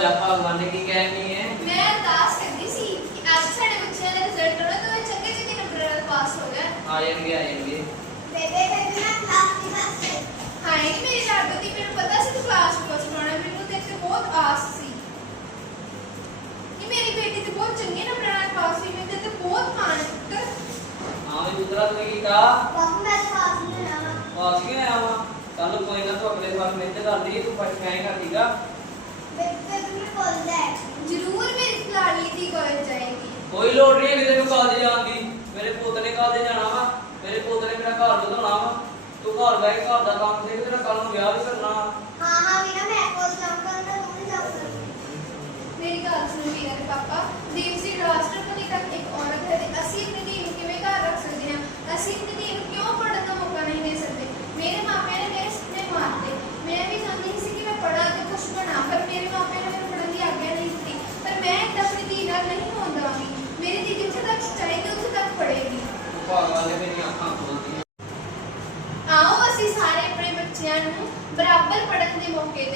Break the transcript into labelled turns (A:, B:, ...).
A: ਜਾਪਾ ਆਪਾਂ ਭਗਵਾਨ ਕੀ ਕਹਿ ਨਹੀਂ ਹੈ
B: ਮੈਂ ਅਰਦਾਸ ਕਰਦੀ ਸੀ ਕਿ ਅੱਜ ਸਾਡੇ ਬੱਚਿਆਂ ਦਾ ਰਿਜ਼ਲਟ ਹੋਣਾ ਤਾਂ ਉਹ ਚੰਗੇ ਚੰਗੇ ਨੰਬਰ ਨਾਲ ਪਾਸ ਹੋ ਗਏ
A: ਆ ਜਾਣਗੇ ਆ ਜਾਣਗੇ
C: ਬੇਬੇ ਬੇਬੇ ਨਾ ਕਲਾਸ ਦੀ ਹੱਸ ਹੈ
B: ਹਾਂ ਇਹ ਮੇਰੀ ਲਾਡੂ ਦੀ ਮੈਨੂੰ ਪਤਾ ਸੀ ਤੂੰ ਕਲਾਸ ਵਿੱਚ ਹੋਣਾ ਮੈਨੂੰ ਤੇ ਤੇ ਬਹੁਤ ਆਸ ਸੀ ਕਿ ਮੇਰੀ ਬੇਟੀ ਤੇ ਬਹੁਤ ਚੰਗੇ ਨੰਬਰ ਨਾਲ ਪਾਸ ਹੋਈ ਮੈਨੂੰ ਤੇ ਬਹੁਤ ਮਾਣ ਪੁੱਤਰ
A: ਹਾਂ ਵੀ ਪੁੱਤਰਾ ਤੂੰ ਕੀ ਕਹਾ
C: ਪਾਪਾ ਮੈਂ ਪਾਸ ਨਹੀਂ ਹੋਇਆ
A: ਪਾਸ ਨਹੀਂ ਹੋਇਆ ਤਾਂ ਕੋਈ ਨਾ ਤੂੰ ਅਗਲੇ ਵਾਰ ਮਿਹਨਤ ਕਰਦੀ ਤੂੰ ਪਛਾਣ ਕਰਦੀਗਾ ਬੇਬੇ ਕੋਈ ਲੋੜ ਨਹੀਂ ਹੈਗੀ ਤੈਨੂੰ ਕਾਲਜ ਜਾਣ ਦੀ ਮੇਰੇ ਪੁੱਤ ਨੇ ਕਾਲਜ ਜਾਣਾ ਵਾ ਮੇਰੇ ਪੁੱਤ ਨੇ ਮੇਰਾ ਘਰ ਵਧਾਉਣਾ ਵਾ ਤੂੰ ਘਰ ਬੈ ਕੇ ਘਰ ਦਾ ਕੰਮ ਦੇਖ ਤੇਰਾ ਕੱਲ ਨੂੰ ਵਿਆਹ ਵੀ ਕਰਨਾ
C: ਹਾਂ ਹਾਂ ਵੀਰਾ ਮੈਂ ਕੋਲ ਕੰਮ ਕਰਦਾ ਤੂੰ ਵੀ ਜਾ ਸਕਦੀ
B: ਮੇਰੀ ਗੱਲ ਸੁਣ ਵੀਰਾ ਤੇ ਪਾਪਾ ਆਓ ਅਸੀਂ ਸਾਰੇ ਆਪਣੇ ਬੱਚਿਆਂ ਨੂੰ ਬਰਾਬਰ ਪੜਨ ਦੇ ਮੌਕੇ